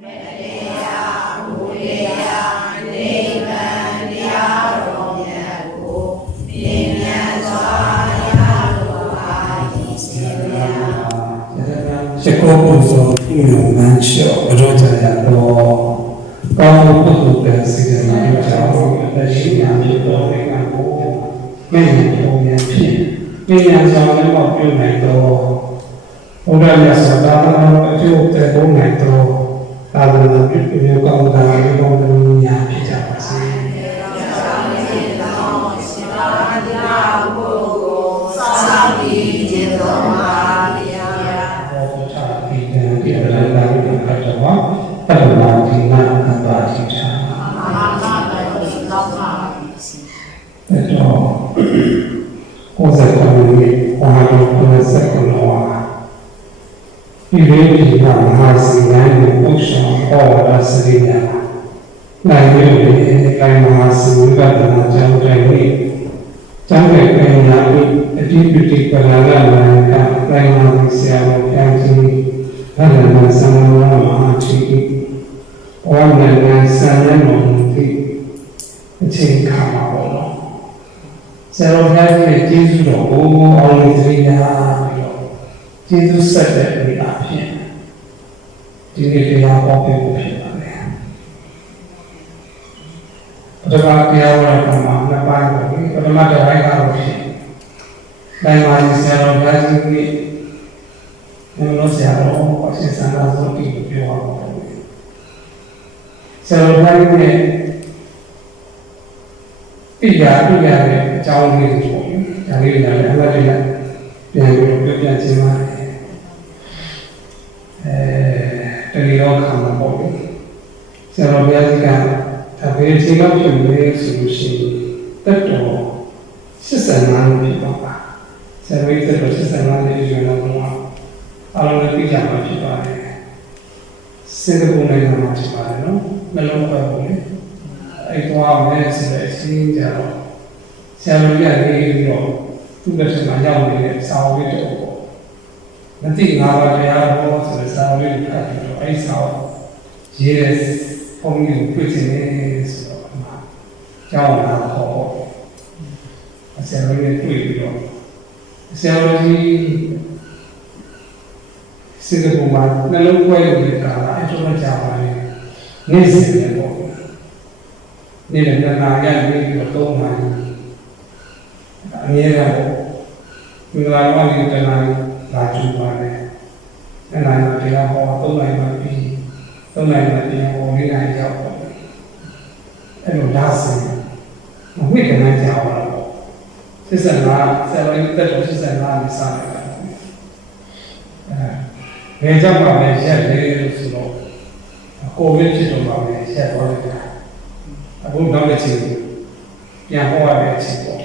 ရှကောပုသောပြုယုံမှန်းလျှော့ဘရောကြရတော့ကောင်းမှုပုဂ္ဂိုလ်ပဲစေတနာကြောင့်အသက်ရှိညာဖြစ်တော်တဲ့ကကိုမင်းရဲ့ပုံများဖြစ်ပညာဆောင်လည်းမပြုနိုင် သာသနာပြုပြုကောင်းတာလေးကောင်းမှုများဖြစ်ကြပါစေဘောဓာတိတံဒီအရဏာဝိပက္ခတောတတ္တဝါဒီနာအတ္တတိထာအဲ့တော့ဟောဆက် ရှောဟောရစရိယာနိုင်ရုပ်ရဲ့ကိုင်မဟာစီဝိပဿနာကျောင်းတိုင်းကိုကျောင်းရဲ့ပညာကိုအတိပတိပလာရမန်ကကိုင်မဟာဆရာတော်ဘုရားကြီးဘဂဝါသံဃာမဟာတိဝါနနဆံရမောတိအချိန်ခါမှာပေါ့နော်ဆရာတော်ဘုရားကြီးရဲ့ကျေးဇူးတော်ကိုအောင်လို့သတိထားပြီးတော့ကျေးဇူးဆက်တဲ့အနေအချင်း ဒီနေ့တရားဟောပေးဖို့ဖြစ်ပါတယ်ပထမတရားဟောတဲ့အခါမှာနှစ်ပိုင်းပေါ့ဒီပထမတစ်ပိုင်းကတော့ဖြစ်တိုင်းမှာဆရာတော်ဘုရားကြီးကဘယ်လိုဆရာတော်အရှင်စံတော်ဆိုပြီးပြောအောင်ပေါ့ဆရာတော်ဘုရားကြီးနဲ့ပြရပြရတဲ့အကြောင်းလေးတွေပေါ့ဒါလေးတွေလည်းအမှတ်တရပြန်ပြီးတော့ပြောပြခြင်းပါတယ်အဲ တတိယခါမှာပေါ့ဆရာတော်ဘုရားကြီးကဒါပေမဲ့ချိန်လောက်ဖြစ်နေဆိုလို့ရှိရင်တက်တော်85ဖြစ်ပါပါဆရာတော်တက်တော်85နှစ်ရွယ်လောက်တော့အလုံးနဲ့ပြကြမှာဖြစ်ပါတယ်စင်ကာပူနိုင်ငံမှာဖြစ်ပါတယ်နော်နှလုံးခွဲပုံလေအဲ့တော့မဲဆိုတဲ့အစင်းကြတော့ဆရာတော်ကြီးကနေပြီးတော့သူ့လက်ထက်မှာရောက်နေတဲ့စာအုပ်လေးတော့ပေါ့ မသိငါးပါးတရားဟောဆိုတဲ့စာအုပ်လေးကိုဖတ်ပြီးတော့အဲ့စာအုပ်ရေးတဲ့ဘုန်းကြီးကိုတွေ့ချင်တယ်ဆိုတော့အမှကျောင်းလာခေါ်ပေါ့ဆရာတော်ကြီးတွေ့ပြီးတော့ဆရာတော်ကြီးစင်ကာပူမှာနှလုံးခွဲနေတဲ့ကာလအကျိုးမကြပါနဲ့နေ့စဉ်ပဲပေါ့နေ့လည်းနှစ်နာရီနေပြီးတော့သုံးနာရီအမြဲတမ်းပေါ့မင်္ဂလာဝါဒီတနာရီ လာကြည့်ပါနဲ့နှစ်နာရီမှာတရားဟောသုံးနာရီမှာပြီးသုံးနာရီမှာတရားဟောလေးနာရီရောက်ပေါ့အဲ့လိုဒါစင်မမိကနေကြောက်လာပေါ့စစ်စံလာဆယ်ရီတက်တော့စစ်စံလာနေစားတယ်အဲဘယ်ကြောင့်ပါလဲရက်လေလို့ဆိုတော့ကိုဗစ်ဖြစ်တော့ပါပဲရက်သွားတယ်အခုနောက်တစ်ချိန်ပြန်ဟောရတဲ့အချိန်ပေါ့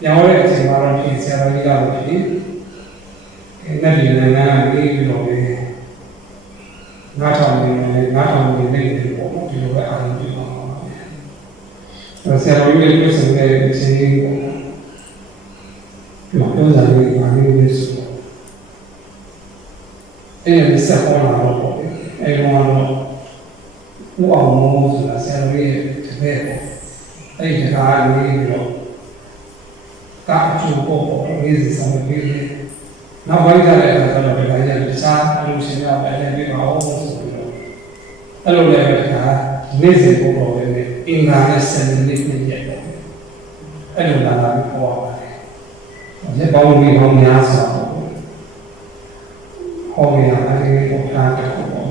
ပြန်ဟောတဲ့အချိန်မှာတော့ဒီဆရာတော်ကြီးကတော့ဒီ အဲ့ဒီနိုင်ငံကနေပြီးတော့လေငါးထောင်နေတယ်ငါးထောင်နေနေတယ်ပေါ့ဒီလိုပဲအားလုံးပြပါမှာပါဆရာတော်ကြီးလည်းပြည့်စုံတဲ့အချိန်ပေါ့ပြောပြောစားလေးပါလေးလေးဆိုတော့အဲ့ဒီဆက်ဟောလာတော့ပေါ့အဲ့ဒီကတော့ဦးအောင်မောဆိုတာဆရာတော်ကြီးရဲ့တပည့်ပေါ့အဲ့ဒီကားလေးပြီးတော့ကာအကျိုးပေါ့ပေါ့လေးစီဆောင်ပြီးတယ် နောက်ပိုင်းကျတဲ့အခါကျတော့ဒီကနေ့တခြားအလူရှင်များပဲလည်းပြီးပါအောင်ဆိုပြီးတော့အဲ့လိုလည်းပဲဒါနေ့စဉ်ပေါ့ပေါ့ပဲအင်္ဂါနဲ့စနေနေ့နဲ့ရက်ပေါ့အဲ့လိုလာလာပြီးပေါ်ပါတယ်။ဒီပေါင်းပြီးပေါင်းများစွာပေါ့ဟောရရတယ်ပေါ့ထားတယ်ပေါ့နော်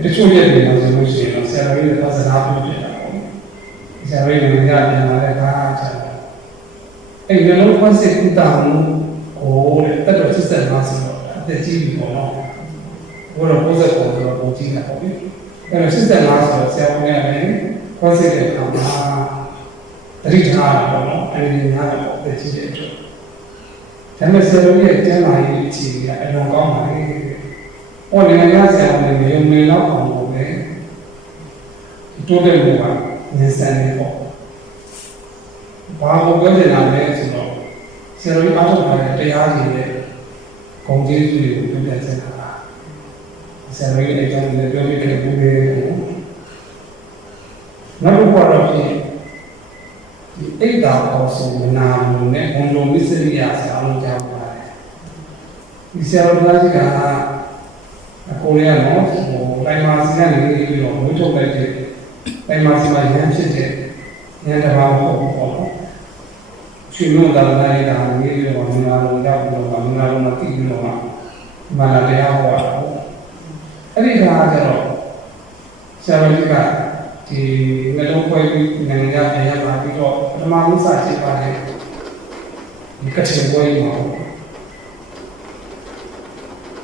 ။တချို့ရက်တွေမှာဆိုလို့ရှိရင်ဆရာတော်ကြီးကစကားပြောပြတာပေါ့။ဆရာတော်ကြီးကပြန်လာတဲ့အခါကျတော့အဲ့ဒီလိုဖတ်စစ်ကူတာမှု ကိုတဲ့တက်တော်စစ်ဆက်မှာဆိုတော့အသက်ကြီးပြီပေါ့နော်။ဘုရားပိုးဆက်ပေါ်တော့ပုံကြီးတာပေါ့ဗျ။အဲ့တော့စစ်ဆက်မှာဆိုတော့ဆရာတော်ကြီးကလည်းဖတ်စစ်တဲ့အခါမှာတတိထားတာပေါ့နော်။အဲ့ဒီညာတော့အသက်ကြီးတဲ့အတွက်ဒါပေမဲ့ဆရာတော်ကြီးရဲ့ကျမ်းမာရေးအခြေအနေကအလွန်ကောင်းပါလေ။ဟောနိုင်ငံသားဆရာတော်တွေရုံနေတော့အောင်လို့ပဲတိုးတက်မှုကဉာဏ်စံနေပေါ့။ဘာကိုပြောနေတာလဲဆိုတော့ ဆရာတော်ကြီးအားထုတ်ထားတဲ့တရားကြီးရဲ့ဂုဏ်ကျေးဇူးတွေကိုပြောပြချင်တာပါ။ဟဆရာတော်ရဲ့အကြောင်းလည်းပြောပြခဲ့ဘူးလေနောက်တစ်ခုတော့ဖြစ်ဒီအိတ်တာအောင်ဆုံးမနာလို့နဲ့ဘုံလုံးမစ္စရိယဆရာတော်ကြောင့်ပါတယ်ဒီဆရာတော်ကအကိုရီးယားနော်ဟိုတိုင်မာစီကနေပြီးတော့ဝှထုတ်လိုက်တဲ့တိုင်မာစီမှာရမ်းဖြစ်တဲ့ဉာဏ်တစ်ပါးပေါ့ပေါ့နော် ရှင်လို့တာလည်းဒါမျိုးပြီးတော့မနာလို့ရောက်ပြီးတော့မနာလို့မသိပြီးတော့မာနတရားဟောတာပေါ့အဲ့ဒီကကျတော့ဆရာတော်ကြီးကဒီငလုံးပွဲပြီးနိုင်ငံပြန်ရလာပြီးတော့ပထမဦးစားဖြစ်ပါတယ်ဒီကချင်ပွဲမှာ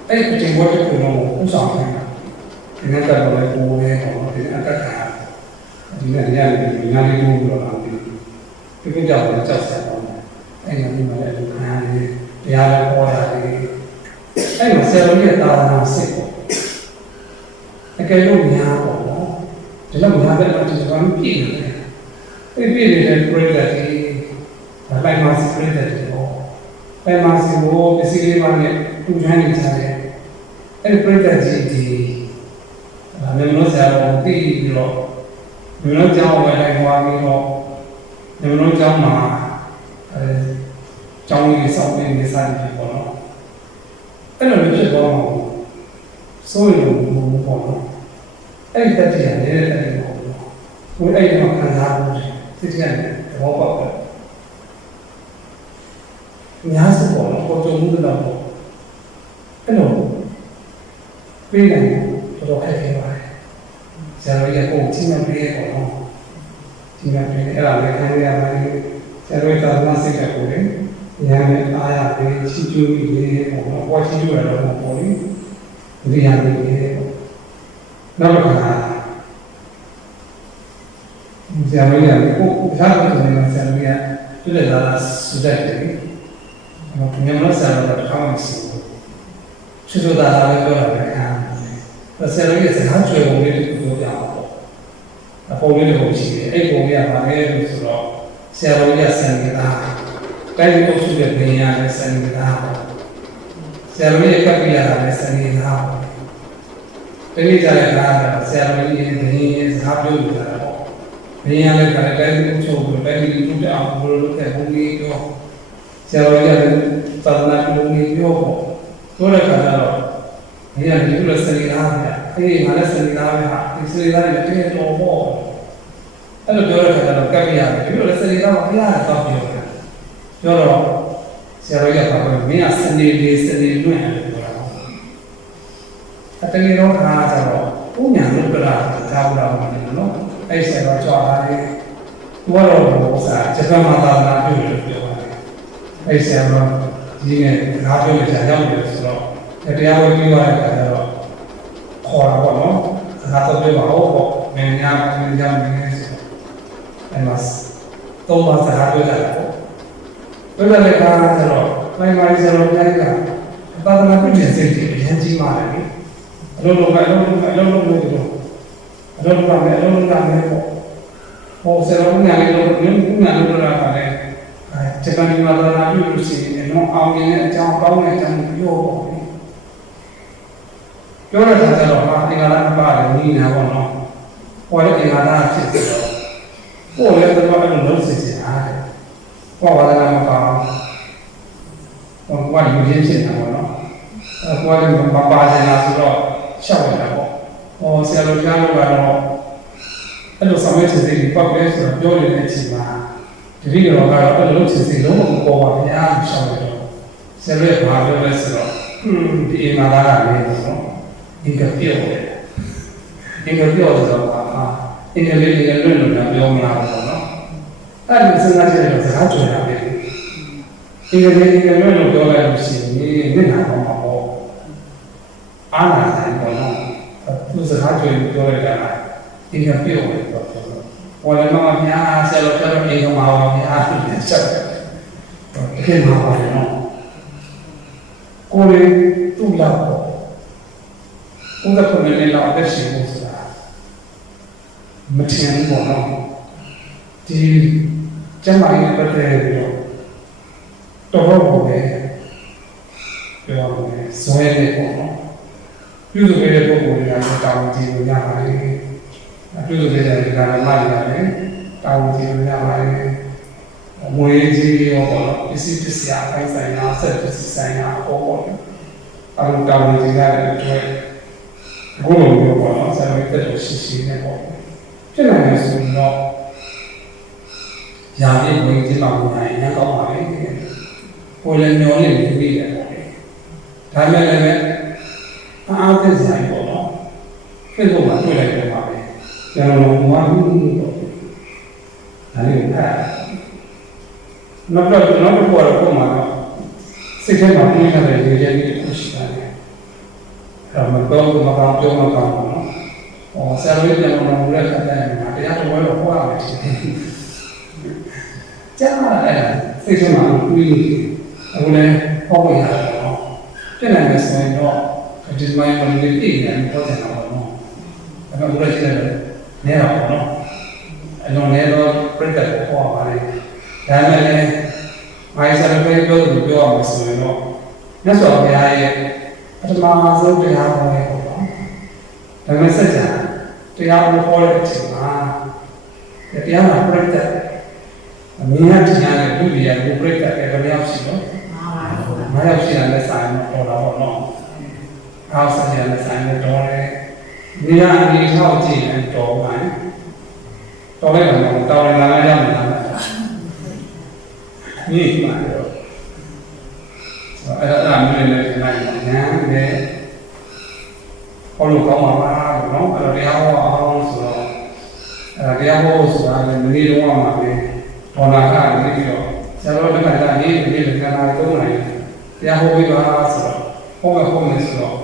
အဲ့ဒီကချင်ပွဲတစ်ခုလုံးကိုဥဆောင်နေတာဒီနေ့ကတော့လည်းကိုယ်နဲ့ပေါ့ဒီအတ္တကဒီနေ့ညနေဒီညနေကိုတော့လာပြီးဒီကိကြောင့်လည်းကြောက်ဆက်တော့ အဲ့ဒီမှာလည်းလူခံရတယ်တရားလည်းဟောတာလေအဲ့မှာဆရာတော်ရဲ့တာဝနာစိတ်ပေါ့အကယ်လို့များပေါ့နော်ဒီလောက်များတဲ့အတွက်ဒီကံပြည့်နေတယ်အဲ့ပြည့်နေတဲ့ပြိတ္တတွေဒါလိုက်မှာစပြိတ္တတွေပေါ့လိုက်မှာစီကိုပစ္စည်းလေးပါနဲ့ပူဇော်နေကြတယ်အဲ့ဒီပြိတ္တကြီးဒီဒါမျိုးလို့ဆရာတော်သိပြီးတော့မျိုးလို့ကြောင်းဝယ်လိုက်သွားပြီးတော့မျိုးလို့ကြောင်းမှာအဲ ကြောင်းကြီးစောင့်နေနေစားနေပေါ့နော်အဲ့လိုမျိုးဖြစ်သွားမှာစိုးရုံမှုပေါ့နော်အဲ့ဒီတက်တရားနေတဲ့တက်တရားပေါ့နော်ဘုရားအဲ့ဒီမှာခံစားမှုစိတ်ကြတဲ့သဘောပေါက်တယ်ညာစပေါ့နော်ပေါ်ကြမှုတော့ပေါ့အဲ့လိုပြေးတယ်တော်တော်ခက်ခဲပါတယ်ဆရာတော်ကြီးကကိုယ်ချင်းမပြေးပေါ့နော်ချင်းမပြေးအဲ့ဒါလည်းခံရပါတယ်ဆရာတော်ကသာသနာစိတ်ကကိုယ်ညာ နဲ့အားရပေးချီးကျူးပြီးပေါ့နော်ပေါ်ချီးကျူးရတော့ပေါ့လေဒီရနေတယ်နောက်တစ်ခါဆရာတော်ကြီးကကိုယ်သားတော်ကနေဆရာတော်ကြီးကပြည့်လာတာစုတဲ့တယ်မြန်မာဆရာတော်ကတစ်ခါမှမရှိဘူးချွတ်ချွတ်သားသားလေးပြောတာပဲအာဆရာတော်ကြီးစကားကြွယ်ပုံလေးကိုပြောပြအောင်ပေါ့အပေါ်လေးကိုရှိတယ်အဲ့ပုံလေးကဘာလဲလို့ဆိုတော့ဆရာတော်ကြီးကစံနေတာ တိုင်းပြည်အုပ်စုရဲ့ဘင်းရနဲ့စံနေတာပေါ့ဆရာတော်ကြီးကပ်ပြရတာနဲ့စံနေတာပေါ့ဒီနေ့ကြတဲ့ကားကဆရာတော်ကြီးရဲ့ဘင်းရဲ့စကားပြောနေတာပေါ့ဘင်းရလည်းကလည်းတိုင်းပြည်အုပ်စုကိုတိုင်းပြည်လူတွေအောင်ဘယ်လိုလုပ်တဲ့ဘုန်းကြီးပြောဆရာတော်ကြီးကသာသနာ့လူကြီးပြောပေါ့ပြောတဲ့အခါကျတော့ဒီကဒီလိုစနေသားဗျအေးငါလည်းစနေသားဗျဒီစနေသားတွေတကယ်တော်ပေါ့အဲ့လိုပြောတဲ့အခါကျတော့ကပ်ပြရတယ်ဒီလိုလည်းစနေသားကဘုရားကတော့ပြောတယ် ပြောတော့ဆရာတော်ကြီးကပြောမင်းကစနေလေးစနေလွင့်တယ်ပြောတာအတကယ်တော့ခါကျတော့ဥညာလုကရာသာဝရမှာနော်အဲ့ဆရာတော်ကြွားလာတယ်သူကတော့ဘုရားဂျပန်မှာသာသနာပြုတယ်ပြောပါတယ်အဲ့ဆရာတော်ဒီနဲ့ငါပြောနေကြရောက်တယ်ဆိုတော့တရားဝင်ပြီးသွားတဲ့အခါကျတော့ခေါ်တာပေါ့နော်။ဒါတော့ပြောပါဦးပေါ့။မင်းများမင်းများမင်းများဆိုအဲ့မှာသုံးပါးစကားပြောကြတာပေါ့။ ပြောကြတဲ့အခါကျတော့မိုင်းမိုင်းစလုံးတိုင်းကသာသနာ့ပြုကျင့်စိတ်တွေအရင်ကြီးမှလည်းလေအလုံးလုံးကအလုံးလုံးကအလုံးလုံးလို့ပြောအလုံးလုံးကလည်းအလုံးလုံးကလည်းပေါ့။ဟိုဆရာတော်ကလည်းလုံးလုံးညာလုံးလုံးကလည်းဂျပန်မှာသာသနာပြုလို့ရှိရင်တော့အောင်မြင်တဲ့အကြောင်းကောင်းတဲ့အကြောင်းပြောပေါ့။ပြောတဲ့အခါကျတော့ဟာအင်္ဂါလမပါတယ်နီးနေပါတော့။ပေါ်တဲ့အင်္ဂါလဖြစ်ပြီးတော့ကိုယ်လည်းတော့အဲ့လိုလုံးစစ်စစ်အားတယ်။ ပေါ်ပါဒနာမပါဘူး။ဟောကယူခြင်းဖြစ်တာပေါ့နော်။အဲကိုယ်ကမပါစင်လာဆိုတော့ရှောက်နေတာပေါ့။ဟောဆရာတော်ကြားလို့ကတော့အဲ့လိုဆောင်ရွက်ချက်တွေပောက်လဲဆိုတော့ပြောနေတဲ့အချိန်မှာတတိယတော်ကတော့အဲ့လိုချက်စီလုံးဝမပေါ်ပါဗျာရှောက်နေတော့ဆရာရဲ့ဘာပြောလဲဆိုတော့ဒီအင်္ဂါလကလည်းနော်အင်္ဂါပြောတယ်အင်္ဂါပြောဆိုတော့အာအင်္ဂါလေးတွေလွတ်လွတ်တာပြောမလားပေါ့နော် အဲ့ဒီစဉ်းစားကြည့်တော့စကားကြွယ်တာပဲအင်္ဂါလေးအင်္ဂါလွတ်လွတ်ပြောလိုက်လို့ရှိရင်မျက်နှာပေါ်မှာပေါ့အားနာတယ်ပေါ့နော်သူစကားကြွယ်ပြောလိုက်တာအင်္ဂါပြောတယ်ပေါ့ပေါ်လည်းမမများဆရာတော်ပြောတော့အင်္ဂါမှာပါများသူပြန်ချက်တယ်ခင်မှာပါနော်ကိုယ်တူလာပေါ့ဥဒ္ဒခုနဲ့လောက်အသက်ရှင်ဖို့ဆိုတာမထင်ဘူးပေါ့နော်ဒီ ကျမ်းမာရေးပတ်သက်ပြီးတော့တော်တော်ပဲပြောရမယ်ဇွဲနေပေါ့နော်ပြပြုစုပေးတဲ့ပုဂ္ဂိုလ်တွေကလည်းတာဝန်ကြည့်လို့ရပါတယ်ပြုစုပေးတဲ့ဒီကရမတွေကလည်းတာဝန်ကြည့်လို့ရပါတယ်ငွေကြီးရောပေါ့နော်ပစ္စည်းပစ္စည်းအပိုင်းဆိုင်ရာဆက်ပစ္စည်းဆိုင်ရာဟောပေါ့အလုံးတာဝန်ကြည့်ရတဲ့အတွက်ဘုလိုမျိုးပေါ့နော်ဆရာတို့တက်လို့ရှိရှိနေပေါ့ဖြစ်နိုင်တယ်ဆိုတော့ ညာပြီးဝင်ကြည့်ပါဦးနိုင်ရကောင်းပါလေကိုယ်လည်းမျောနေနေပြီလေဒါမဲ့လည်းအားသစ္စာပေါ့နော်ဖြစ်လို့မှတွေ့လိုက်တယ်ပါပဲကျွန်တော်တို့ဘာလို့ပေါ့ဒါလေးကနောက်တော့ကျွန်တော်တို့ကတော့ပုံမှာစိတ်ထဲမှာပြင်းထန်တဲ့ရေခဲကြီးတစ်ခုရှိတယ်အဲမတော့မကောင်းပြောမကောင်းဘူးနော်ဟောဆရာတို့ပြန်လာလို့လည်းခက်တယ်မှာတရားတော်တော့ဟောရမယ် ကြားရတယ်စိတ်ထဲမှာပြီးအခုလည်းဟောဝင်ရတယ်နော်ပြန်နိုင်မယ်ဆိုရင်တော့ဒီမိုင်းမလေးပြည့်နေတယ်ပြောချင်တာပေါ့နော်အဲ့တော့ဘုရားရှိတယ်နေရပါတော့အဲ့တော့နေတော့ပြတ်တဲ့ဟောပါလေဒါမဲ့လည်းမိုင်းစရပဲပြောလို့ပြောအောင်ဆိုရင်တော့မြတ်စွာဘုရားရဲ့ပထမဆုံးတရားဟောရဲ့ပေါ့နော်ဒါမဲ့စัจ जा တရားဟောတဲ့အချိန်မှာတရားမှာပြတ်တဲ့ အမေကတရားနဲ့သူ့ပြည်ကဘုရိတ်ကတည်းကမရောက်ရှိတော့မရောက်ရှိတဲ့ဆိုင်မှာပေါ်တော့တော့အောက်ဆိုင်တဲ့ဆိုင်နဲ့တော့လေနေရာအနေထောက်ကြည့်ရင်တော်ပါတော်လိုက်တော့တော်လည်းလာရမှာလားမြင့်ပါတော့အဲ့ဒါအမြင်နဲ့ဒီမှာနာနဲ့ဟောလို့ကောင်းပါလားနော်အဲ့တော့တရားဟောအောင်ဆိုတော့အဲ့တရားဟောဆိုတာလည်းမနေ့တော့မှပဲ ဒေါ်လာကနေပြီးတော့ဆရာတော်လက်ခံတာရေးပြီးလည်းကနာသုံးနိုင်တရားဟောပြီးပါဆိုတော့ဟောမယ်ဟောမယ်ဆိုတော့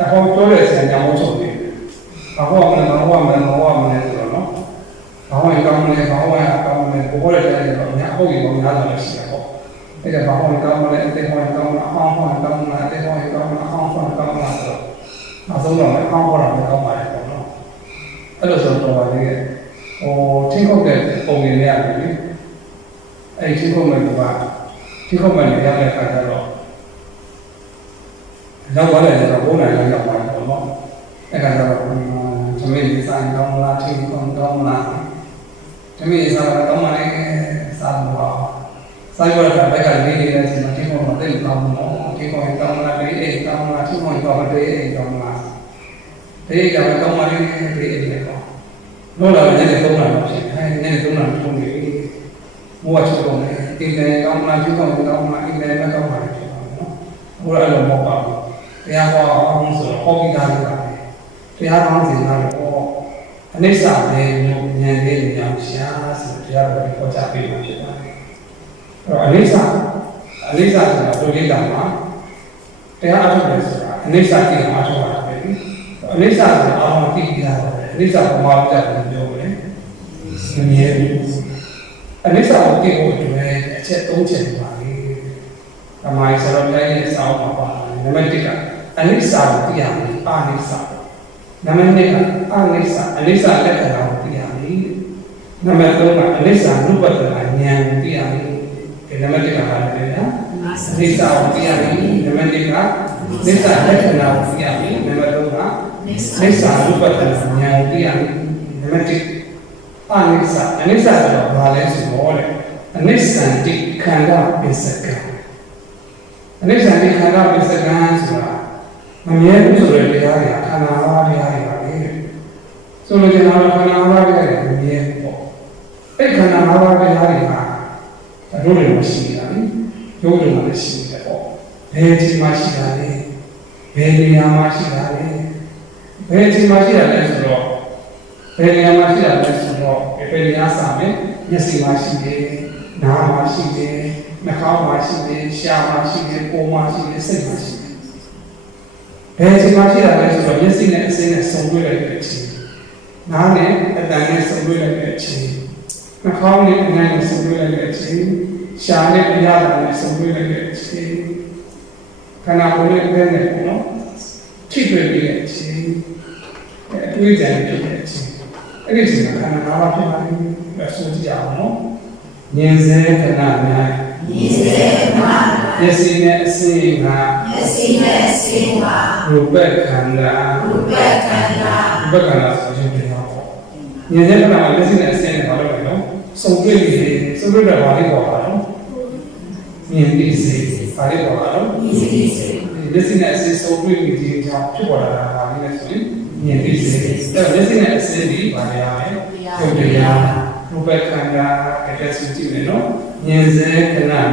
အဟောတိုးတဲ့ဆရာကြောင့်ဟောချုပ်တယ်ဘာဟောမလဲဘာဟောမလဲဘာဟောမလဲဆိုတော့နော်ဘာဟောရင်ကောင်းမလဲဘာဟောရင်ကောင်းမလဲဘိုးရဲ့တရားတွေတော့အများဟုတ်ရင်ကောင်းများတယ်ရှိတာပေါ့အဲ့ဒါဘာဟောရင်ကောင်းမလဲအသေးဟောရင်ကောင်းမလားအဟောဟောရင်ကောင်းမလားအသေးဟောရင်ကောင်းမလားအဟောဟောရင်ကောင်းမလားဆိုတော့နောက်ဆုံးတော့အဟောဟောတာမကောင်းပါဘူးပေါ့နော်အဲ့လိုဆိုတော့ပါလေဟိုထိခုတ်တဲ့ပုံတွေနဲ့ရတယ်လေ အဲ့ဒီထိခုတ်မဲ့ကထိခုတ်မဲ့ရတဲ့အခါကျတော့ရောက်သွားတယ်ဆိုတော့ဘုန်းတော်လည်းရောက်သွားတယ်ပေါ့နော်အဲ့ဒါတော့သမီးဒီဆိုင်ကောင်းလားထိခုတ်ကောင်းလားသမီးစားတော့ကောင်းပါလေစားတော့စားရတာဘက်ကလေးလေးနဲ့ဒီမှာထိခုတ်မသိကောင်းဘူးနော်ထိခုတ်ကောင်းလားလေးအိတ်ကောင်းလားထိခုတ်ကောင်းတဲ့အိတ်ကောင်းလားဒီကံကောင်းပါလေဒီအိတ်လည်းကောင်းလို့လာတဲ့သုံးလာတော့ဖြစ်အဲနည်းသုံးလာထုံးနေ ဘောချောင်းနေအိမ်လည်းကောင်းလားထိခုတ်ကောင်းလားအိမ်လည်းမကောင်းပါဘူးဖြစ်ပါနော်ဘုရားလည်းမဟုတ်ပါဘူးတရားဟောအောင်ဆိုတော့ဟောပြီးသားလို့ပါတရားကောင်းစီကတော့အနိစ္စပဲလို့ဉာဏ်လေးဉာဏ်ရှာဆိုတရားတော်ကိုကြားပြီးမှဖြစ်ပါတယ်အဲ့တော့အနိစ္စအနိစ္စဆိုတာဒုတိယမှာတရားအထုတ်တယ်ဆိုတာအနိစ္စကိစ္စအထုတ်တာပဲအနိစ္စဆိုတာအာမတိပြရတယ်အနိစ္စပမာဝတ္တကိုပြောတယ်မမြဲဘူး အနိစ္စကိုသိဖို့အတွက်အချက်၃ချက်ပါလေ။အမိုင်းဆိုတော့လည်းစောင်းပါပါနံပါတ်1ကအနိစ္စကိုသိရမယ်အာနိစ္စနံပါတ်2ကအနိစ္စအနိစ္စလက္ခဏာကိုသိရမယ်နံပါတ်3ကအနိစ္စနုပဒနာဉာဏ်ကိုသိရမယ်ဒီနံပါတ်1ကဘာလဲလဲအနိစ္စကိုသိရမယ်နံပါတ်2ကအနိစ္စလက္ခဏာကိုသိရမယ်နံပါတ်3ကနိစ္စနုပဒနာဉာဏ်ကိုသိရမယ်နံပါတ်1 အနိစ္စအနိစ္စကတော့ဘာလဲဆိုတော့လေအနိစ္စတိခန္ဓာပစ္စကံအနိစ္စတိခန္ဓာပစ္စကံဆိုတာမမြဲဘူးဆိုတဲ့တရားတွေကခန္ဓာ၅ပါးတရားတွေပါလေဆိုလိုချင်တာကခန္ဓာ၅ပါးတရားတွေမမြဲဘူးပေါ့အဲ့ခန္ဓာ၅ပါးတရားတွေကတို့တွေမရှိတာလေရုပ်တွေမှာရှိတယ်ပေါ့ဘယ်အချိန်မှရှိတာလဲဘယ်နေရာမှာရှိတာလဲဘယ်အချိန်မှရှိတာလဲဆိုတော့ဘယ်နေရာမှာရှိတာလဲဆို တော့ဘယ်နေရာစာမယ်မျက်စိမှာရှိတယ်နားမှာရှိတယ်နှာခေါင်းမှာရှိတယ်ရှားမှာရှိတယ်ကိုယ်မှာရှိတယ်စိတ်မှာရှိတယ်ဘယ်အချိန်မှရှိတာလဲဆိုတော့မျက်စိနဲ့အစင်းနဲ့စုံတွေ့လိုက်တဲ့အချိန်နားနဲ့အတန်နဲ့စုံတွေ့လိုက်တဲ့အချိန်နှာခေါင်းနဲ့အနံ့နဲ့စုံတွေ့လိုက်တဲ့အချိန်ရှားနဲ့အရာနဲ့စုံတွေ့လိုက်တဲ့အချိန်ခန္ဓာကိုယ်နဲ့အသက်နဲ့ပေါ့နော်ထိတွေ့ပြီးတဲ့အချိန်အတွေ့အကြုံဖြစ်တဲ့အချိန် အဲ့ဒီအချိန်ကခန္ဓာ၅ပါးဖြစ်လာပြီးဆိုကြည့်အောင်နော်ဉာဏ်စဲခဏများ Ni se ma မျက်စိနဲ့အစင်းကမျက်စိနဲ့အစင်းကရူပခန္ဓာရူပခန္ဓာရူပခန္ဓာဆိုရင်တရားပေါ့ဉာဏ်နဲ့ခန္ဓာမျက်စိနဲ့အစင်းနဲ့ဘာလို့လဲနော်စုံတွေ့နေစုံတွေ့တဲ့ဘာလေးပေါ်တာနော်မြင်ပြီးစေဘာလေးပေါ်တာနော်ဒီစီစီမျက်စိနဲ့အစင်းစုံတွေ့နေခြင်းကြောင့်ဖြစ်ပေါ်လာတာဘာလေးလဲဆိုရင် မြင်ပြီးစေအဲ့တော့မျက်စိနဲ့အစင်းဒီဘာလဲရမယ်ရုပ်တရားရူပခန္ဓာကတည်းကစုကြည့်နေနော်ဉာဏ်စေခဏနဲ့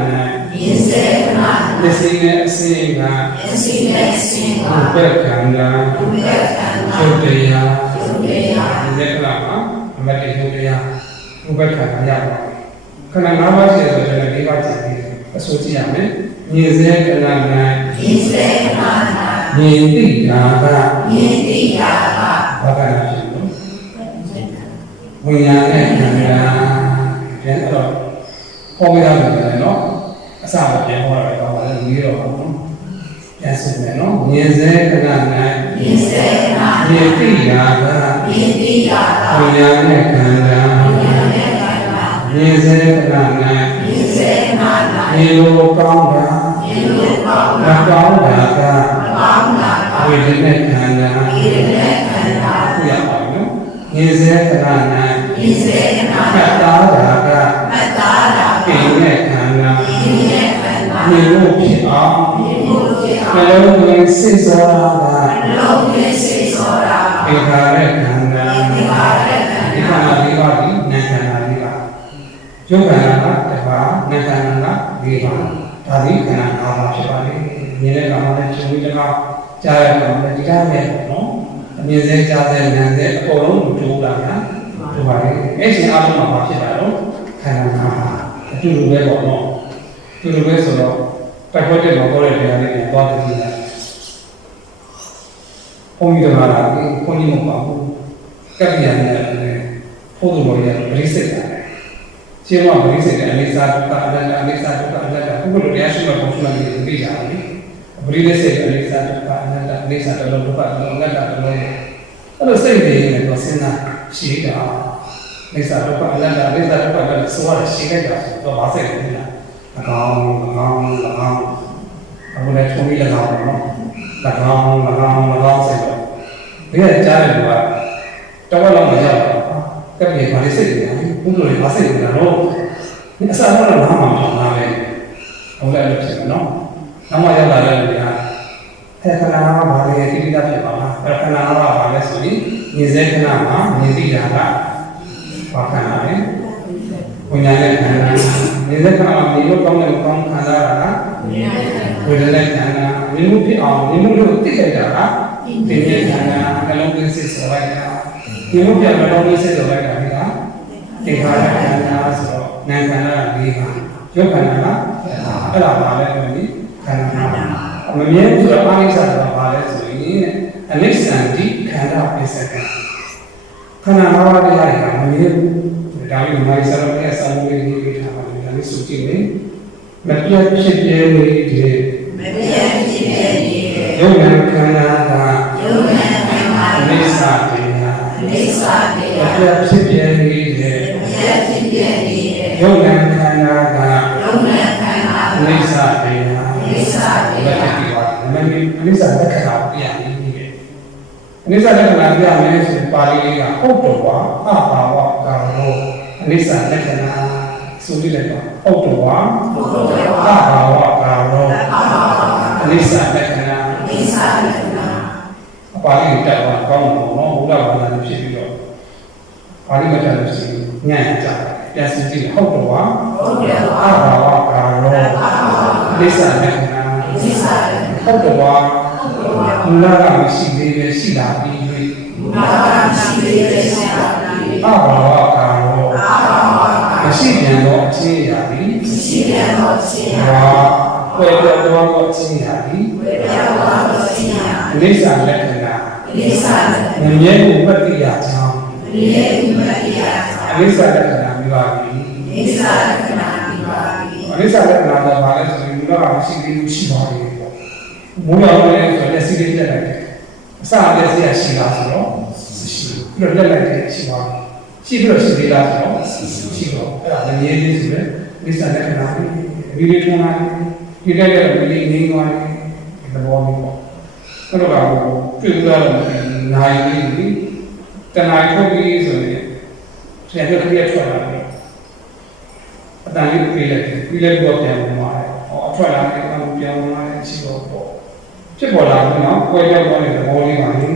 မြင်စေခဏမျက်စိနဲ့အစင်းကမျက်စိနဲ့အစင်းကရူပခန္ဓာရူပခန္ဓာရုပ်တရားရူပရာဒီလက္ခဏာမှာအမတ်တေရုပ်တရားရူပခန္ဓာရပါမယ်ခန္ဓာ၅ပါးရှိတယ်ဆိုတော့၄ပါးကျန်သေးတယ်အဆိုကြည့်ရမယ်မြင်စေခဏ၌မြမြင်စေခဏင်သိတာကမြင် သိတာကဘာကနာဖြစ်လို့ဝိညာဉ်နဲ့ခန္ဓာပြန်တော့ပေါ်ပြရတယ်နော်အစမပြန်ဟောရတော့ဘာလဲငေးတော့ဘူးနော်ပြန်စစ်မယ်နော်မြင်စေခဏ၌မြင်စေခဏမြင်သိတာကမြင်သိတာကဝိညာဉ်နဲ့ခန္ဓာဉာဏ်နဲ့ခန္ဓာမြင်စေခဏ၌မြင်စေခဏဒီလိုကောင်းတာမြင်လို့ကောင်းမတာကောင်းတာကကောင်းတာကဝိညာဉ်နဲ့ခန္ဓာဒီနဲ့ခန္ဓာခုရပါ နော်မြင်စေခဏ၌မြင်စေခဏခတ်တာတာကမတ္တာတာပိနဲ့ခန္ဓာဒီနဲ့ခန္ဓာမြင်လို့ဖြစ်အောင်မြင်လို့ဖြစ်နှအောင်လုံးသွင်းစိတ်စောတာကလုံးဝစိတ်ဆောတာဧကာရဲ့ခန္ဓာဒီပါတဲ့ခန္ဒီခဓာန္ဓာလေးပါးဒီနာခန္ဓာလေးပါယုတ်ခန္ဓာကတစ်ပါးနာခန္ဓာကလေးပါဒါဒီခန္ဓာ၅ပါးဖြစ်ပါလေမြင်တဲ့ကောင်လည်းချုပ်ပြီးတကားကြားတဲ့ကောင်လည်းဒီကားနဲ့ပေါ့နော်အ မြင်စေကြားတဲ့နားစေအကုန်လုံးကိုတိုးတာကဒီပါလေအဲ့ဒီအားလုံးမှာဖြစ်တာတော့ခန္ဓာ၅ပါးအတူတူပဲပေါ့နော်အတူတူပဲဆိုတော့ပတ်ခွက်တဲ့မှာပေါ်တဲ့တရားလေးကိုသွားကြည့်လိုက်ဘုန်းကြီးတော်လာတယ်ဘုန်းကြီးမပါဘူးကပ်ပြန်နေတယ်ဖို့သူတော်ရပရိစိတ်တာရှင်းမပရိစိတ်တဲ့အနိစ္စဒုက္ခအနတ္တအနိစ္စဒုက္ခအနတ္တဘုလိုတရားရှိမှပုံစံလေးကိုသိကြတယ်ပရိစိတ်အနိစ္စဒုက္ခ အနတ္တအနိစ္စတလုံးဒုက္ခတလုံးအနတ္တတလုံးအဲ့လိုစိတ်တွေနဲ့တော့စဉ်းစားရှိတာအနိစ္စဒုက္ခအနတ္တအနိစ္စဒုက္ခအနတ္တဆိုရရှိခဲ့တာဆိုတော့ဘာစိတ်လဲလားအကောင်အကောင်အကောင်အခုလည်းချုံပြီး၎င်းနော်၎င်း၎င်း၎င်းဆိုတော့ဒီကကြားတယ်ကွာတော့လောက်မရောက်တော့ကပ်ပြေပါလိစိတ်တယ်ဘုလိုဘာစိတ်လဲတော့အစားတော့လာမှာပါလားလေဟုတ်တယ်လို့ဖြစ်နော်နောက်မှရောက်လာတဲ့လူက အဲခဏနာကဘာလဲတိတိကျဖြစ်ပါလားအဲခဏနာကဘာလဲဆိုရင်ဉာဏ်စေခဏမှာမြင်သိတာကဘာခဏလဲဝိညာဉ်နဲ့ခန္ဓာဉာဏ်စေခဏမှာမြင်လို့ကောင်းတဲ့ကောင်းခန္ဓာကမြင်တဲ့ခန္ဓာဝေဒနာခန္ဓာမြင်မှုဖြစ်အောင်မြင်မှုလို့သိခဲ့တာကသင်္ကေတခန္ဓာနှလုံးသွင်းစစ်ဆိုလိုက်တာမြင်မှုပြနှလုံးသွင်းစစ်ဆိုလိုက်တာကသင်္ခါရခန္ဓာဆိုတော့နာခန္ဓာ၄ပါးရုပ်ခန္ဓာကအဲ့ဒါပါလဲဒီခန္ဓာ မမြင်ဘူးဆိုတော့အာနိစ္စကပါလဲဆိုရင်အနိစ္စံတိခန္ဓာပစ္စကခန္ဓာ၅ပါးတရားတွေကမမြင်ဘူးဒါပြီးမိုင်းစရောရဲ့ဆောင်းလေးတွေထားပါတယ်ဒါလေးစုကြည့်နေမပြတ်ဖြစ်ပြဲနေတဲ့မပြတ်ဖြစ်တဲ့နေတဲ့ယုံနာခန္ဓာကယုံနဲ့ခန္ဓာအနိစ္စတရားအိသတေအယပြတ်ဖြစ်ပြနေတဲ့မပြတ်ဖြစ်တဲ့နေတဲ့ယုံနာခန္ဓာကယုံနဲ့ခန္ဓာအနိစ္စတရားအိသတေဘယ်ယလိုဒီပါလဲမင်းအ နိစ္စလက္ခဏာပြရနေတယ်အနိစ္စလက္ခဏာပြမယ်ဆိုပါဠိလေးကဟုတ်တော်ဝါအဘာဝကာရောအနိစ္စလက္ခဏာဆိုပြီးလိုက်ပါဟုတ်တော်ဝါဘုဒ္ဓဝါအဘာဝကာရောအာဟာဝါအနိစ္စလက္ခဏာအိသလက္ခဏာအပါဠိတက်သွားကောင်းတယ်ပေါ့နော်ဘုရားဘာသာဖြစ်ပြီးတော့ပါဠိမတက်လို့ရှိရင်ညံ့ကြပြန်စီကြည့်ဟုတ်တော့ဟာဘုဒ္ဓဝါအာဘာဝကာရောလိစ္ဆာလက္ခဏာအိသလက္ခဏာဟုတ်တော့ဟာ မူလကမရှိသေးပဲရှိတာပြီးနာမရှိသေးတဲ့ဆရာကြီးအာဘာဝကာရောအာဟာဝါမရှိပြန်တော့အချင်းရာပြီးရှိပြန်တော့ဆရာဟာဝေဒတော်တော့အချင်းရာပြီးဝေပြဝါတော့ဆရာလိစ္ဆာလက္ခဏာအိသလက္ခမမြဲကိုပတ္တိယကြောင့်ဏာရေမတိယအလိစ္ဆာလက္ခဏာမြပါပြီအိသလက္ခဏာဒီပါပြီအနိစ္စလက္ခဏာကဘာလဲဆိုရင်မူလကမရှိသေးဘူးရှိပါသေး တယ်ပေါ့မူလကလည်းဆိုလက်စီလေးပြတ်လိုက်တယ်အစလက်စီကရှိလားဆိုတော့ရှိပြီးတော့လက်လိုက်တယ်ရှိပါရှိပြီးတော့ရှိသေးလားဆိုတော့ရှိတော့အဲ့ဒါလည်းရေးသေးဆိုရင်အနိစ္စလက္ခဏာဒီလေးထုံးလိုက်ယဒီလည်းလည်းဒီလေးနေသွားတယ်ဒီသဘောမျိုးပေါ့အဲ့တော့ကတွေ့သွားတော့နိုင်ပြီတဏှာထုတ်ပြီးဆိုရင်ဆရာတို့ခရီးထွက်လာတယ်အတန်လေးပြေးလိုက်ပြီးလည်းတော့ပြန်ဝင်သွားတယ်ဟောအထွက်လာတယ်အမှပြန်ဝင်လာတယ်ရှိတော့ပေါ့ ဖြစ်ပေါ်လာပြီနော်ကိုယ်ရောက်သွားတဲ့သဘောလေးပါလေ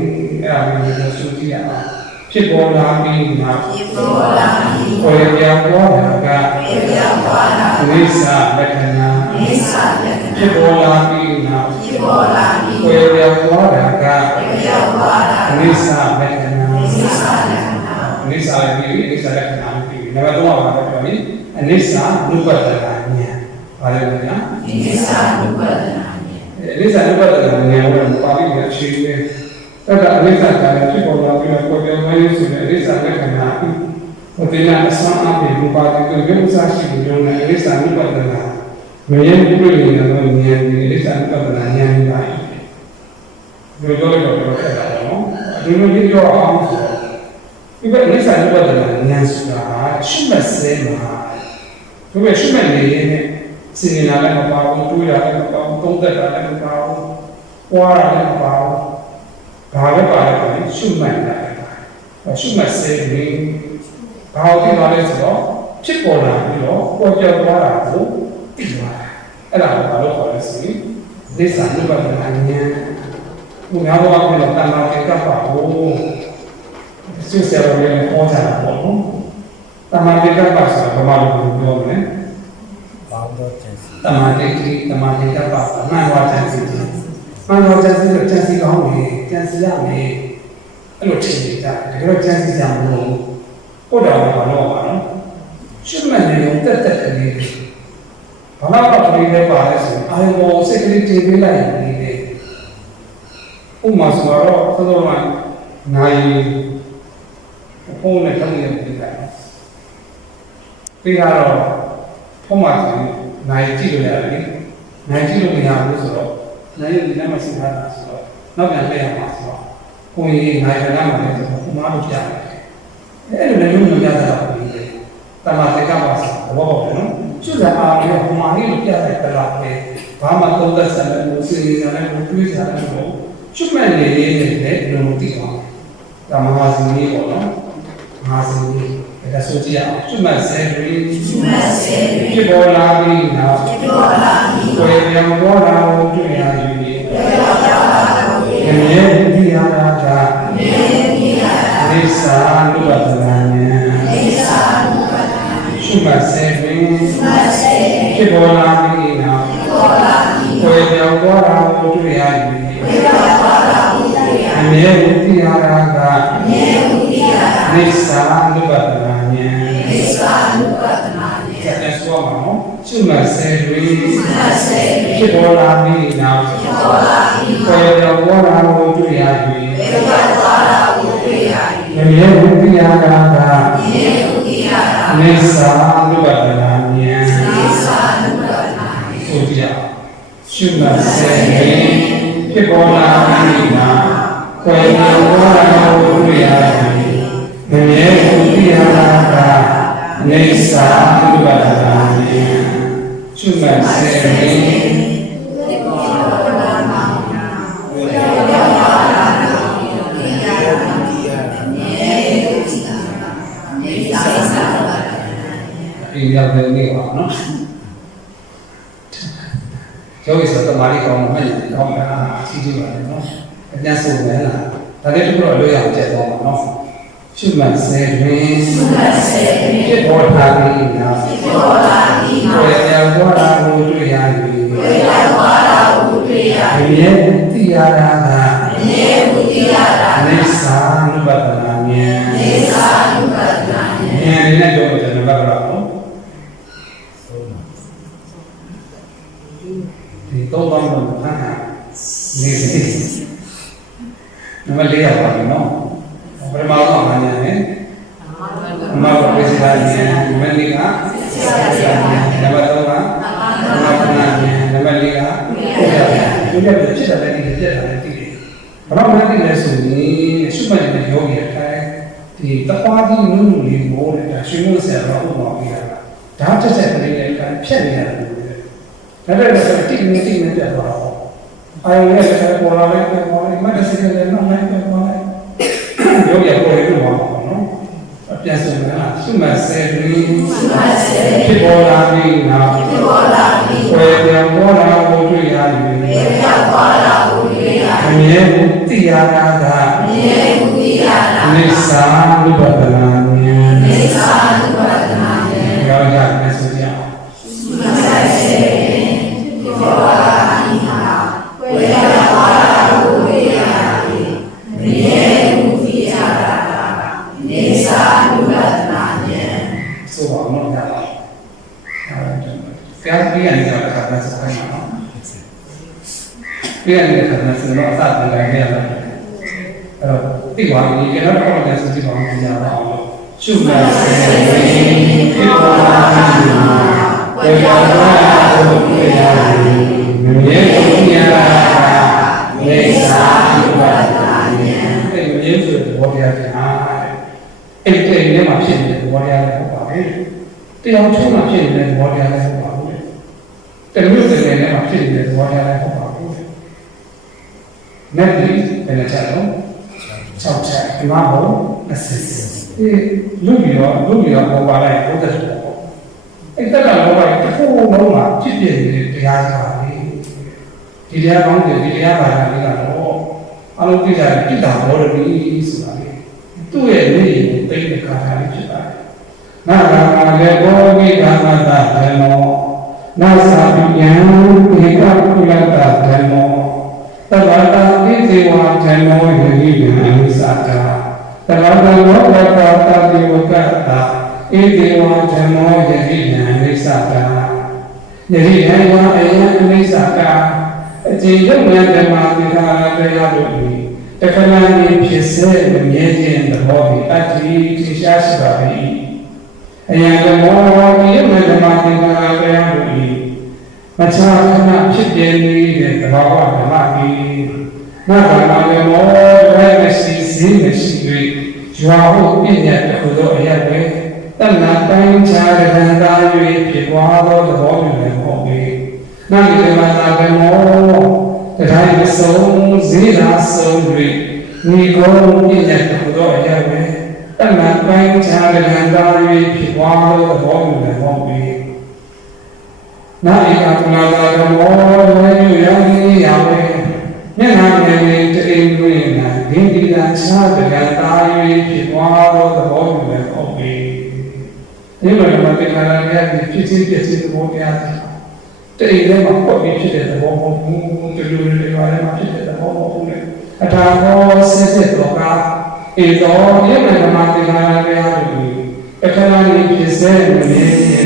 အဲ့ဒါမျိုးကိုစူးကြည့်ရအောင်ဖြစ်ပေါ်လာပြီးမှဖြစ်ပေါ်လာပြီးကိုယ်ပြောင်းသွားတာကပြေပြောင်းသွားတာဝိသလက္ခဏာမိစ္ဆာလက္ခဖြစ်ဏာပေါ်လာပြီးနောက်ဖြစ်ပေါ်လာပြီးကိုယ်ပြောင်းသွားတာကပြေပြောင်းသွားတာဝိသလက္ခဏာမိစ္ဆာလက္ခဏာအနိစ္စလည်းပြီးပြီအနိစ္စလက္ခဏာလည်းပြီးပြီနံပါတ်3ကဘာလဲပြောရင်အနိစ္စနုပတ္တနာဉာဏ်ဘာလဲလဲညာမိစ္ဆာနုပဒနာအ နိစ္စနုပတ္တနာဉာဏ်ကိုပါဠိကအခြေအနေတတ်တာအနိစ္စကလည်းဖြစ်ပေါ်လာပြီးတော့ကိုယ်ပြောင်းသွားရေးဆိုတဲ့အနိစ္စလက္ခဏာဟိုတင်ကအစမ်းအပြင်ဘူပါတိကိုရုပ်စားရှိပြီးတော့အနိစ္စနုပတ္တနာမယဉ်ပြည့်နေတဲ့ဉာဏ်ဒီအနိစ္စနုပတ္တနာဉာဏ်ပါဘယ်လိုလဲတော့ပြောတာနော်အတူတူပြောအောင်ဆိုတော့ဒီကအနိစ္စဥပဒနာဉာဏ်ဆိုတာရှုမှတ်စေမှာဒီကရှုမှတ်နေရင် စင်နေတာလည်းမပါဘူးတွေးတာလည်းမပါဘူးသုံးသက်တာလည်းမပါဘူးပွားတာလည်းမပါဘူးဘာပဲပါလဲဆိုရင်ရှုမှတ်တာပဲရှုမှတ်စေရင်ဘာလို့ဒီလိုလဲဆိုတော့ဖြစ်ပေါ်လာပြီးတော့ပေါ်ပြောက်သွားတာကိုသိသွားတာအဲ့ဒါကိုဘာလို့ခေါ်လဲဆိုရင်ဒိသဥပဒနာဉာဏ်ဘုရားဘောကလည်းတဏှာတေကပ္ပဟောဆွေးဆရာတော်လည်းဟောကြတာပေါ့နော်။တမန်တေကပ္ပဆိုတာဘာမှမပြောဘူးလေ ဘောင်းတော့ကျန်စီ။တမန်တေတိတမန်တေကပ္ပအမှန်ဝါကျန်စီတယ်။မှန်ဝါကျန်စီတော့ကျန်စီကောင်းတယ်ကျန်စီရမယ်။အဲ့လိုထင်နေကြတယ်။ဒါကြောင့်ကျန်စီကြမလို့ကိုယ်တော်ကဘာလို့ပါနော်။ရှုမှတ်နေုံတက်တက်ကလေးဘာမှမကလေးပဲပါလဲဆိုရင်အာရုံကိုစိတ်ကလေးတည်ပေးလိုက်ရင်ဒီလေဥပမာဆိုတော့သောသောကနိုင်ဖုန်းနဲ့ထုတ်နေတယ်ပြလိုက်ပြီးတော့ဖုန်းမှာဆိုရင် နိုင်ကြည့်လို့ရတယ်လေနိုင်ကြည့်လို့မရဘူးဆိုတော့နိုင်ရင်ဒီနေ့မှစဉ်းစားတာဆိုတော့နောက်ပြန်ပြန်ရမှာဆိုတော့ကိုယ်ကြီးနိုင်ပြန်မှလည်းဆိုတော့ဥမာလို့ပြရတယ်အဲ့လိုလည်းမရတာဘူးလေတမန်တကပါဆိုတော့ဘောပေါ့နော်ကျွတ်တာအားလည်းဟိုမှာလေးလို့ပြတဲ့တလားပဲဘာမှသုံးသက်ဆက်လည်းမလို့စီနေတယ်လည်းတွေးကြတယ်လို့ကျွတ်မဲ့နေနေလည်းလုံးသိအောင်ဒါမဟာစီကြီးပေါ့နော်မဟာစီကြီး ဒါဆိုကြည့်အောင်ကျွတ်မဲ့ဆယ်ရီမတ်စေဖြစ်ပေါ်လာပြီးနောက်ဖြစ်ပေါ်လာပြီးကိုယ်ပြောင်းသွားတာကိုတွေ့ရယူပြီးပြေပြောင်းသွားတာကိုခမေတိယရာကမြေကြီးရာအိသာနုပဒနာဉာဏ်မိစ္ဆာနုပဒနာရှုမှတ်စေတွင်မတ်စေဖြစ်ပေါ်လာပြီးနောက်ပေါ်လာပြီးကိုယ်ပြောင်းသွားတာကိုတွေ့ရယူပြီးပြေပြောင်းသွားတာကိုတွေ့ရခမေတိယရာကမြေကြီးရာအိသာနုပဒနာ အောင်နော်ရှုမှတ်စေတွင်မတ်စေဖြစ်ပေါ်လာပြီးနောက်ပေါ်လာပြီးကိုယ်ပြောင်းသွားတာကိုတွေ့ရယူပြီးပြေပြောင်းသွားတာကိုတွေ့ရခမေတိယရာကမြေကြီးရာအိသာနုပဒနာဉာဏ်မိစ္ဆာနုပဒနာဆိုကြည့်အောင်ရှုမှတ်စေရင်ဖြစ်ပေါ်လာပြီးနာကိုယ်ကိုယ်ကိုယ်ကိုတွေ့ရတယ်။မြဲကိုသိရတာက နေသာဥပဒနာနဲ့ရှုမှတ်စေရင်ဒီရောက်တဲ့နေ့ပါနော်။ယောဂီဆိုတမာရီကောင်းမှတ်ရင်ကောင်းတာအစီအစဉ်ပါလေနော်။အပြန်ဆိုမယ်လား။ဒါလေးတစ်ခုတော့လွှဲအောင်ကျက်တော့ပါနော်။ ရှုမှတ်စေရင်မတ်စေဖြစ်ပေါ်လာပြီးနာပေါ်လာပြီးကိုယ်ပြောင်းသွားတာကိုတွေ့ရပြီပြေပြောင်းသွားတာကိုတွေ့ရ။မြဲသိရတာကမြေကြီးရာအိသာနုပဒနာဉာဏ်မိစ္ဆာနုပဒနာဉာဏ်နဲ့ပြောလို့ကျွန်တော်ကတော့နော်ဆုံးမှာဒီတော့ဘာမှမဟုတ်ဟာနေစီနမလေးရပါမယ်နော် ပရမောတော့မှညာနဲ့အမဘပိစရာဉာဏ်မလိကဆရာဉာဏ်နံပါတ်3ကမမနာဉာဏ်နံပါတ်4ကဘုရားဘုရားပြချက်တယ်ဒီပြက်တယ်တည်တယ်ဘာလို့မသိလဲဆိုရင်ရှုမှတ်တဲ့ယောဂီအတိုင်းဒီတပွားကြီးနုနုလေးမိုးတယ်ရှင်မိုးဆရာတော်ဥပမာပြရတာဒါချက်ချက်ကလေးလည်းဖြတ်နေရတယ်လို့ဒါပေမဲ့တိတိတိနဲ့ပြတ်သွားတော့အာရုံနဲ့ဆက်ပေါ်လာလိုက်ပေါ်လာလိုက်မတ်တစကလည်းနောက်လိုက်ပေါ်လာလိုက် ရုပ်ရပေါ်ရလို့ပါနော်အပြန်စင်ကဆုမဆယ်ပြီးသုမစေဖြစ်ပေါ်လာပြီးနောက်ဒီဘောလာပြီးဝေပြန်ပေါ်လာဖို့တွေ့ရပြီေရောက်သွားတာကိုတွေ့ရအမြဲသိရတာကမြဲမှုတရားနာနိစ္စဝိပဿနာဉာဏ်နေ ပြန်နေတဲ့ခါတာဆိုတော့အစပြန်လိုက်ရတာအဲ့တော့ဒီပါဒီကျွန်တော်တော့လည်းစစ်စစ်ပါအောင်ညာပါအောင်ရှုမှတ်စေဒီပေါ်လာပြီဝေဘာဝတို့ပြရပြီမြေကြီးညာနေစာဒီပါတာဉာဏ်အဲ့ဒီမြေဆိုတဲ့ဘောတရားကအဲ့ဒီအဲ့ဒီမှာဖြစ်နေတဲ့ဘောတရားလည်းဟုတ်ပါပဲတရားချုံးမှာဖြစ်နေတဲ့ဘောတရားလည်းဟုတ်ပါဘူးတမျိုးတည်းနဲ့မှာဖြစ်နေတဲ့ဘောတရားလည်းဟုတ်ပါ ဘူးနတ်ဒီဘယ်နဲ့ချက်တော့6ချက်ဒီမှာဘုံအစစ်စစ်ဒီလူပြီးတော့လူပြီးတော့ပေါ်ပါလိုက်ဘုဒ္ဓဆိုတော့အဲ့တက်ကဘောပါတစ်ခုလုံးမှာဖြစ်ပြနေတဲ့တရားပါလေဒီတရားကောင်းတယ်ဒီတရားပါတာလေးကတော့အလုံးပြကြတယ်ပြစ်တာဘောရပြီဆိုတာလေသူ့ရဲ့နေရင်တိတ်တဲ့ခါထားလေးဖြစ်ပါတယ်နာဂာမလေဘောဂိကာမတဓမ္မောနာသာပိယံဧကကုလတဓမ္မော တဘာတာဣဇေဝံဇမောယတိယံအနိစ္စတာတဘာတာလောကတာတတိဝကတာဣဇေဝံဇမောယတိယံအနိစ္စတာယတိယံဝါအယံအနိစ္စတာအကျဉ်းချုပ်ဉာဏ်ဓမ္မသင်္ခါရတရားတို့၏တခဏဤဖြစ်စေမမြဲခြင်းသဘော၏အတ္တိထင်ရှားရှိပါ၏အယံဓမ္မောဤယမဓမ္မသင်္ခါရတရားတို့၏ မချာခဏဖြစ်ပြနေတဲ့သဘာဝဓမ္မ၏နာဂမမေမောဝေမရှိစေမရှိ၍ရွာဟုတ်ပြည့်ညတ်တစ်ခုသောအရက်ပဲတဏ္ဍတိုင်းချာရဟန္တာ၍ဖြစ်သွားသောသဘောမျိုးလည်းမဟုတ်ပေနာဂိတမသာဗမောတတိုင်းမဆုံးဇေလာဆုံး၍ညီကုန်းပြည့်ညတ်တစ်ခုသောအရက်ပဲတဏ္ဍတိုင်းချာရဟန္တာ၍ဖြစ်သွားသောသဘောမျိုးလည်းမဟုတ်ပေ နာဧကကုလာသာဓမ္မောဝေယယံဤယဝေမျက်နာမြင်ရင်တိမ်တွင်နာဒိဋ္ဌိသာခြားတကတာ၍ဖြစ်သွားသောသဘောမျိုးလည်းဟုတ်ပြီဒီလိုမှတေခါရရဲ့ဖြစ်ချင်းဖြစ်ချင်းသဘောတရားတိမ်ထဲမှာပွက်ပြီးဖြစ်တဲ့သဘောမဟုတ်ဘူးဒီလိုတွေပါလည်းမဖြစ်တဲ့သဘောမဟုတ်ဘူးလေအထာဘောဆက်တဲ့တော့ကဧသောယမဓမ္မတေခါရရဲ့အခါရည်ဖြစ်စေမည်